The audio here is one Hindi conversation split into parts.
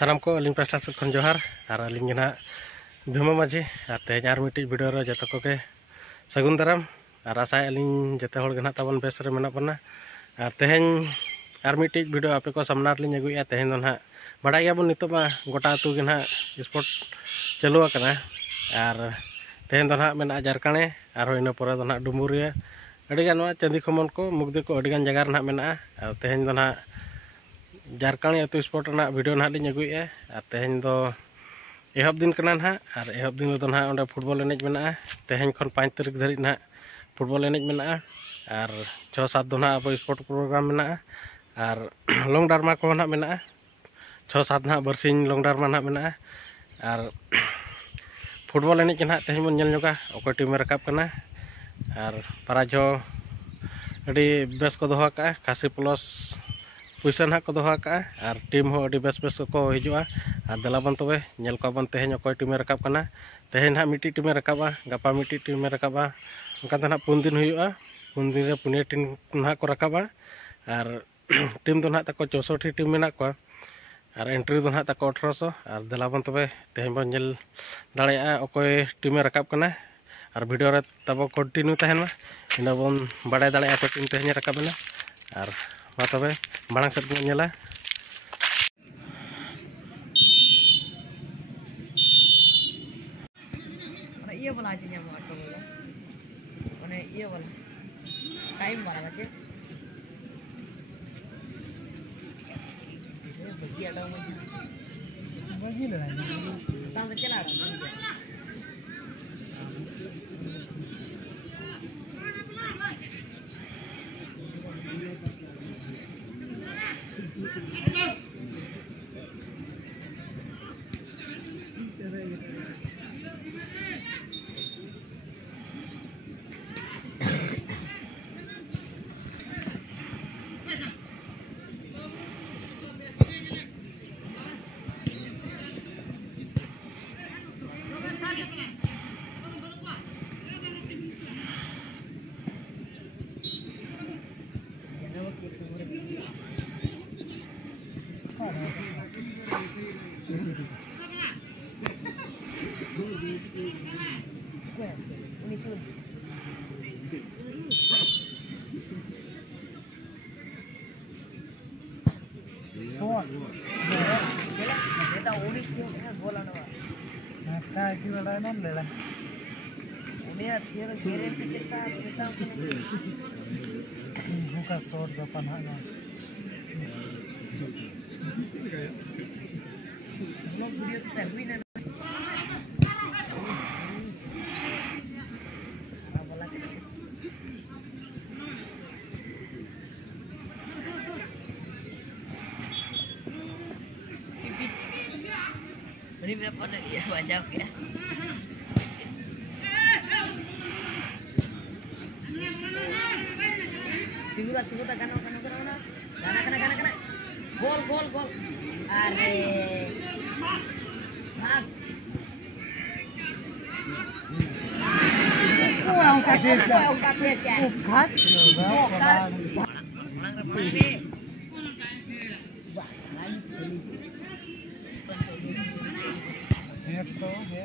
सानाम को अलिंग पास्टा से खन जोहार और अलिंग ना भीमा माझी और तेज और मिट्टी वीडियो रे जत को के सगुन दाराम और आशा अलिंग जते होड़ गना तबन बेस रे मेना बना और तेज और मिट्टी वीडियो आपे को सामना लिंग अगुया तेज दो ना बड़ा गया बन नितो मा गोटा अतु गे ना स्पोर्ट चालू आकना और तेज दो ना मेना जारकाने और इन पर दो ना डुमुरिया अड़ीगान चांदी खमन को मुगदी को अड़ीगान जगह ना मेना और तेज दो ना जारकाने अतु स्पोर्ट ना वीडियो ना लिंग अगुया और तेज दो एहब दिन करना ना और एहब दिन दो ना ओंडे फुटबॉल एनेज मेना तेज खन 5 तारीख धरी ना फुटबॉल एनेज मेना और 6-7 दो ना अब स्पोर्ट प्रोग्राम मेना और लॉन्ग डारमा को ना मेना 6-7 ना बरसिंग लॉन्ग डारमा ना मेना और फुटबॉल एनेज ना तेज बन नेल जोगा ओको टीम रकाब करना और प्राइज अड़ी बेस को दोहा का खासी प्लस पैसा ना को दोहा का और टीम हो अड़ी बेस बेस को हिजुआ और दलाबन तबे नेल को बन तेज ओको टीम रकाब करना तेज ना मिट्टी टीम रकाबा गपा मिट्टी टीम रकाबा उनका ना 4 दिन हुआ 4 दिन रे पुनिया टीम ना को रकाबा और टीम दो ना तको 64 टीम मेना को और एंट्री दो ना तको 1800 और दलाबन तबे तेज बन नेल दाड़िया ओकोय टीम रकाब करना और वीडियो रे तब कंटिन्यू तहना इन बन बड़ाय दाड़िया को टीम तेज रकाबना और मा तबे मांग सेट बन नेला ये वाला आज ᱧᱟᱢᱚᱜᱼᱟ ᱛᱚ ᱚᱱᱮ ये वाला टाइम वाला बच्चे बगी अड़ा में बगी ले तां तो चला रहा kita unik ya bola nawa nah itu ada non lela unik dia kere kita buka short depan hanya vlog video kita win ini berapa ya wajah ya tinggal sudah kan gana gol are mak angkat तो है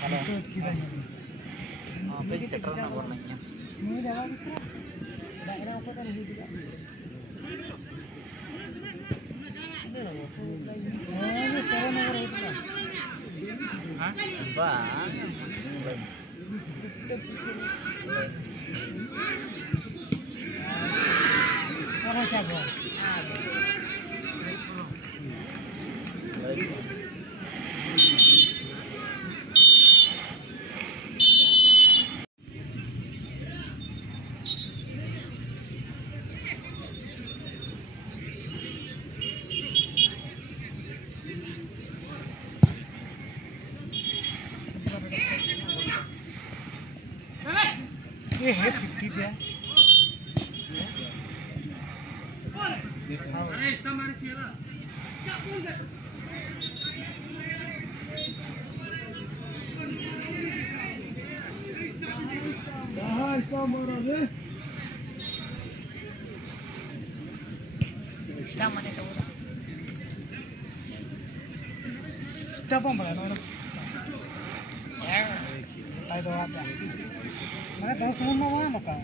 हेलो हां पे सेटर ना बोलना है नहीं दवा दायरा apa kan ini juga ini cara nomor itu hah bang cara jago ये है 50 दिया अरे इसका मार खेला क्या बोल दे कहां इसका मारा रे क्या माने तो स्टेप on बड़ा ना ताई तो आता मैं तो सुन ना वहाँ का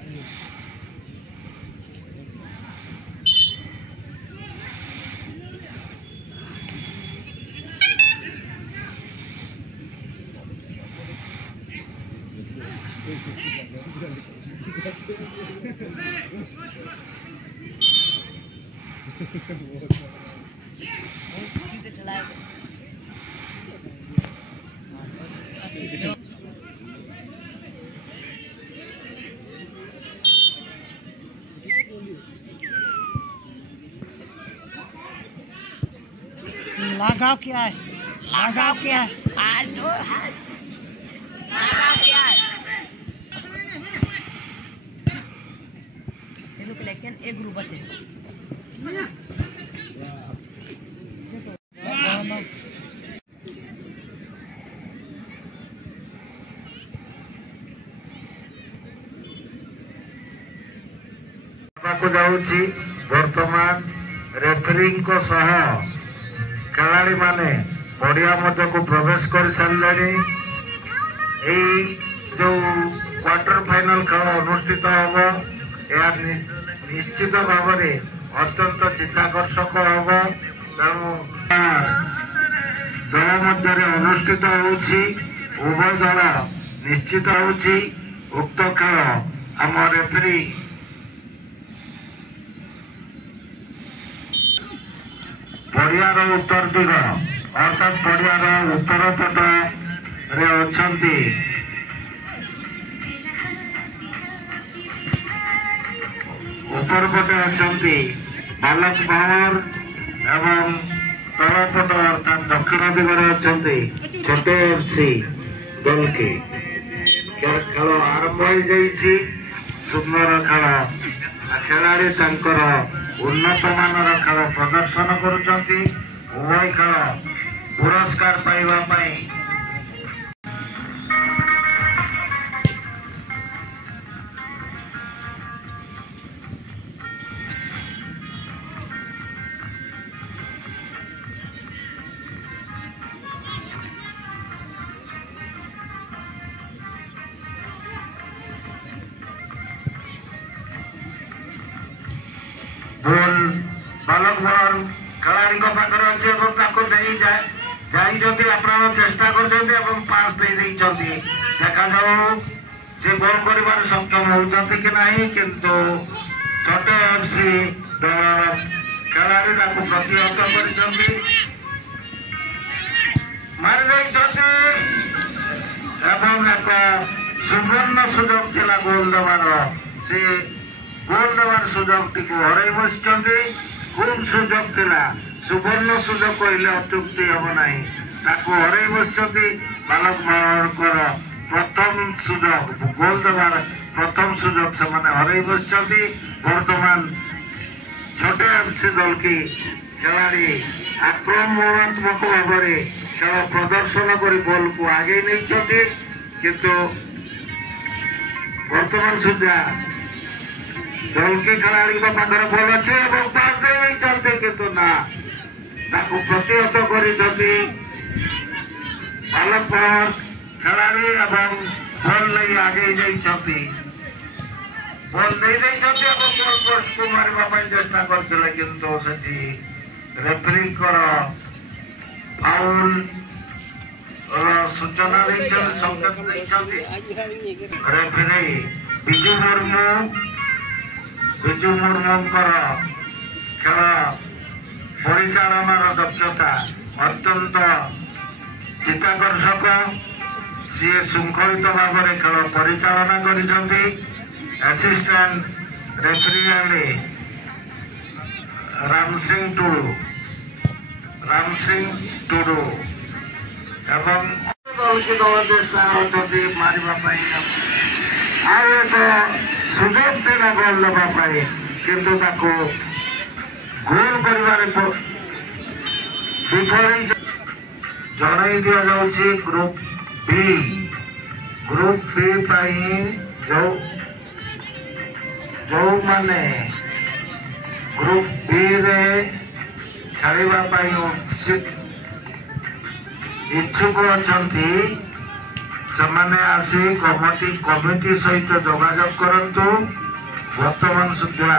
चीज़ चलाए लगाव क्या है लगाव क्या है लगाव क्या है ये लोग लेकिन एक ग्रुप बचे वर्तमान रेफरी खेलाड़ी माने पड़िया मध्य को प्रवेश कर सारे जो क्वार्टर फाइनल खेल अनुष्ठित हम यह निश्चित भाव में अत्यंत चित्ताकर्षक हम तेणु दल मध्य अनुष्ठित उभय दल निश्चित उक्त खेल आम रेफरी पड़ियार उत्तर दिग अर्थात पड़ियार उत्तर पट उत्तर पटे अच्छा बालक पावर एवं तलपट अर्थात दक्षिण दिगरे अच्छा छोटे एफसी दल की खेल आरंभ हो सुंदर खेल खेलाड़ी उन्नत मानर खेल प्रदर्शन करुँच उभय खेल पुरस्कार पाइबापी बालक भवन खेलाड़ी पाखे अच्छे जाए चेष्टा कर पास दे देखा जाऊ से गोल कर सक्षम होती कि नहीं किंतु छोटे एफसी दल खेलाड़ी प्रतिहत कर एक सुवर्ण सुजोग था गोल देवार से गोल देवार सुजोग टी हर बसते खूब सुजोग था सुवर्ण सुजोग कहले अत्युक्ति हम ना हर बसते बालक भावर प्रथम सुजोग गोल देवार प्रथम सुजोग से हर बसते वर्तमान छोटे एफसी दल की खेलाड़ी आक्रमणात्मक भाव में खेल प्रदर्शन कर बल को आगे नहीं किंतु वर्तमान सुधा दल की खेलाड़ी पाखे बल अच्छे पास दे किंतु ना प्रतिहत कर बालक पावर खेलाड़ी बल नहीं आगे जाती बल नहीं बल पोस्ट को मारने चेष्टा करते किंतु रेफरी फाउल सूचना संकेत रेफरी विजु मुर्मू खेल परिचालनार दक्षता अत्यंत चित्ताकर्षक सी श्रृंखलित भाव में खेल परिचालना कर असिस्टेंट रेफरी राम सिंह टुडू एवं चेष्टा मारवाई सुजोग देना गोल देवाई किंतु गोल कर विफल जन दि जाऊँगी ग्रुप बी जो माने ग्रुप बी रे ଖେଳିବା ପାଇଁ ଇଚ୍ଛୁକ ଅଛନ୍ତି ସେମାନେ ଆସି କମିଟି ସହିତ ଯୋଗାଯୋଗ କରନ୍ତୁ। ବର୍ତ୍ତମାନ ସୁଦ୍ଧା